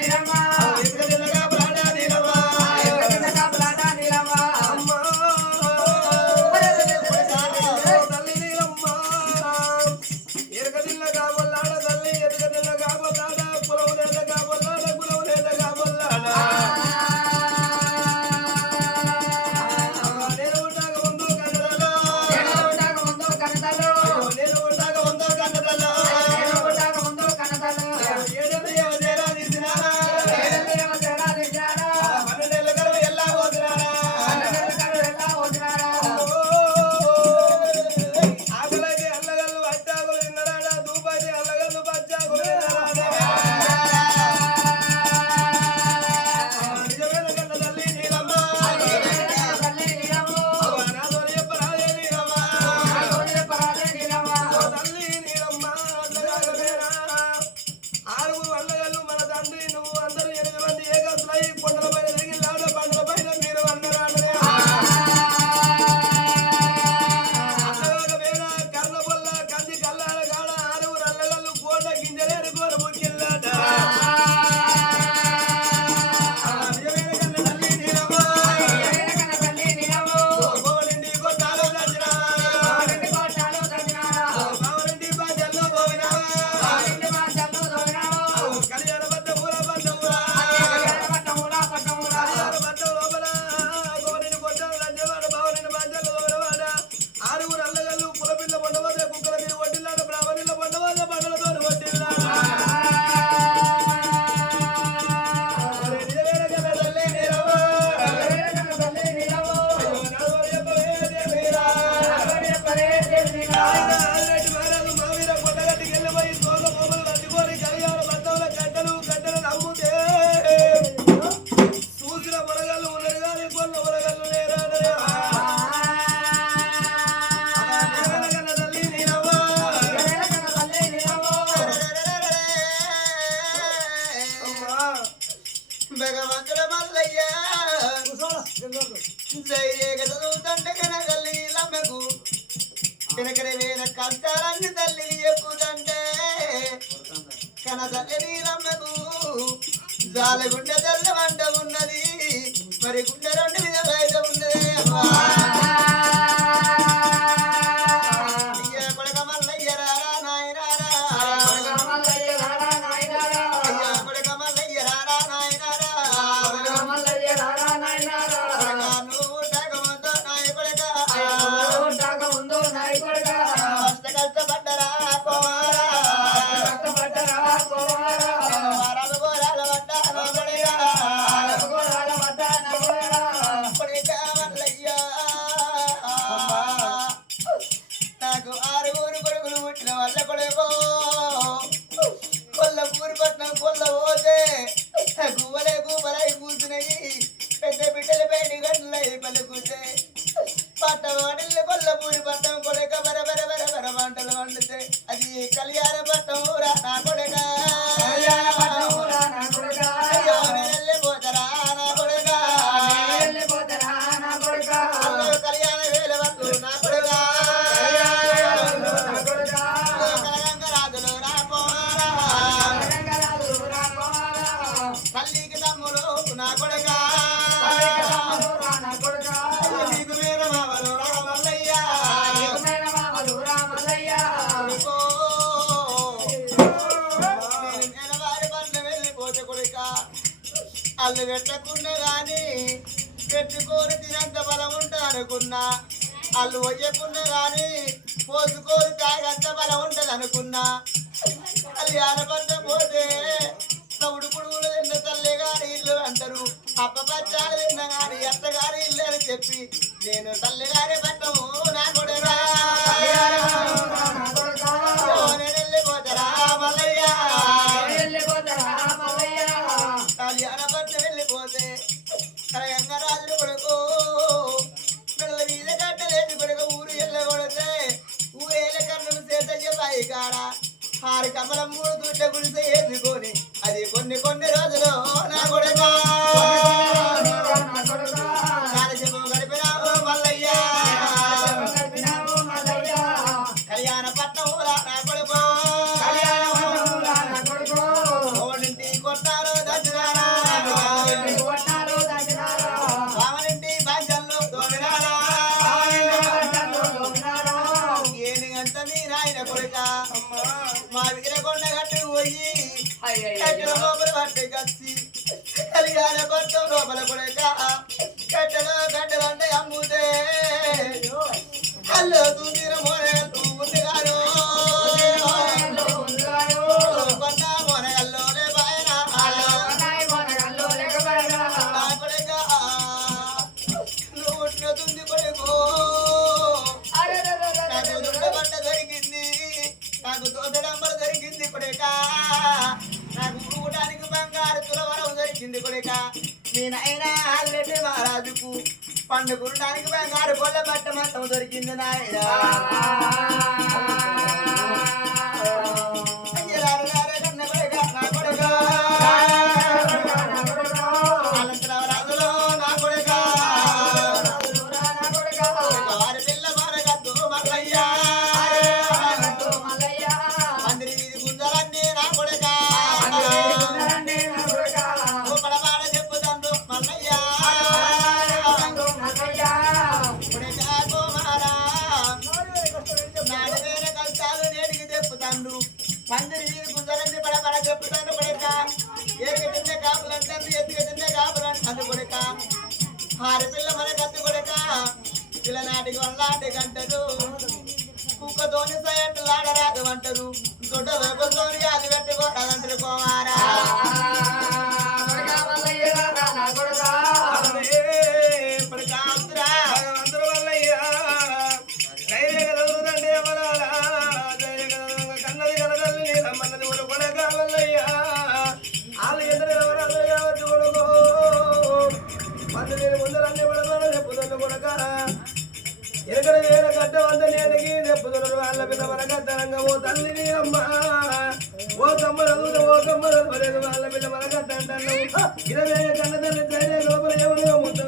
నిరమ్మా మధ్యల కష్టాలన్నీ తల్లి చెప్పుదంటే. కన తల్లి లమ్మకు. జాలి గుండె తల్లి వంట ఉన్నది. మరి గుండె రెండు అల్లు పెట్టకుండా కానీ పెట్టుకోరు తినంత బలం ఉంటుంది అనుకున్నా. అల్లు వయ్యకుండా కానీ పోసుకోరు తాగంత బలం ఉంటుంది అనుకున్నా. అది ఆడపడ్డ పోతే తవుడు పుడుగులు తిన్న తల్లి గారి ఇల్లు అంటారు. అప్పపచ్చాలు తిన్న గారి అత్తగారి ఇల్లు అని చెప్పి నేను తల్లి గారి పట్టము. రాయి కాడ హారి కమలం మూడు గుడ్ల గుడిసే ఏదుకొని అది కొన్ని కొన్ని రోజులు నా కొడుకా గడ్డలంటే అమ్ముతే. అల్లదు మీరు మొరే తూగారు నాకు దోదడంబలు దొరికింది. కొడక. నాకు ఊగడానికి బంగారు తులవరం దొరికింది కొడక. నేనైనా మహారాజుకు పండుకుండడానికి బంగారు కొల్ల పట్టమంతం దొరికింది నాయనా. చెప్తాను పందిరి వీధి గుంజలంది బడ బడ చెప్తాను కొడక. ఏరికి తిందే కాపులంటుంది ఎత్తుకు తిందే కాపులంటుంది కొడక. ఆడపిల్ల మన కత్తి కొడక. పిల్లనాటికి వల్లాటి కంటారు కుక్కతోని సయట్లాడరాదు అంటారు. దొడ్డ వైపులతోని అది పెట్టుకోరాదంటారు కోమార. పండు వేలు ముందరన్నీ పడతాడు దెబ్బతలు కొడక ఎక్కడ వేల గడ్డ వంద నేటికి దెబ్బతలు వాళ్ళ పిల్ల వరకత్తరంగా ఓ తల్లి నీరమ్మా ఓ కమ్మ రూట ఓ కమ్మ రూపలేదు వాళ్ళ పిల్ల వరకత్తంటాడు ఇరవై కన్న తల్లి ధైర్య లోపల ఏమో ముద్ద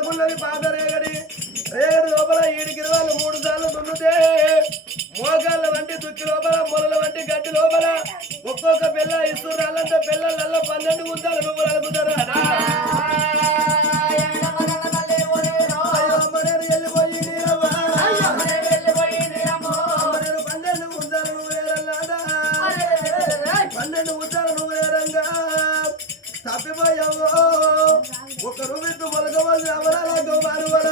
గుల్లగుల్లది బాధ రేగడి. రేగడి లోపల ఈడి గిరవాళ్ళు మూడు సార్లు దున్నుతే మోకాళ్ళ వంటి దుక్కి లోపల మొలల వంటి గడ్డి లోపల ఒక్కొక్క పిల్ల ఇస్తురాళ్ళంటే పిల్లలల్ల పన్నెండు గుంతాలు నువ్వు అనుకుంటారు? పన్నెండు గుంతాలు నువ్వు రంగా తప్పిపోయావు. ఒక రూపాయి కిందవాడి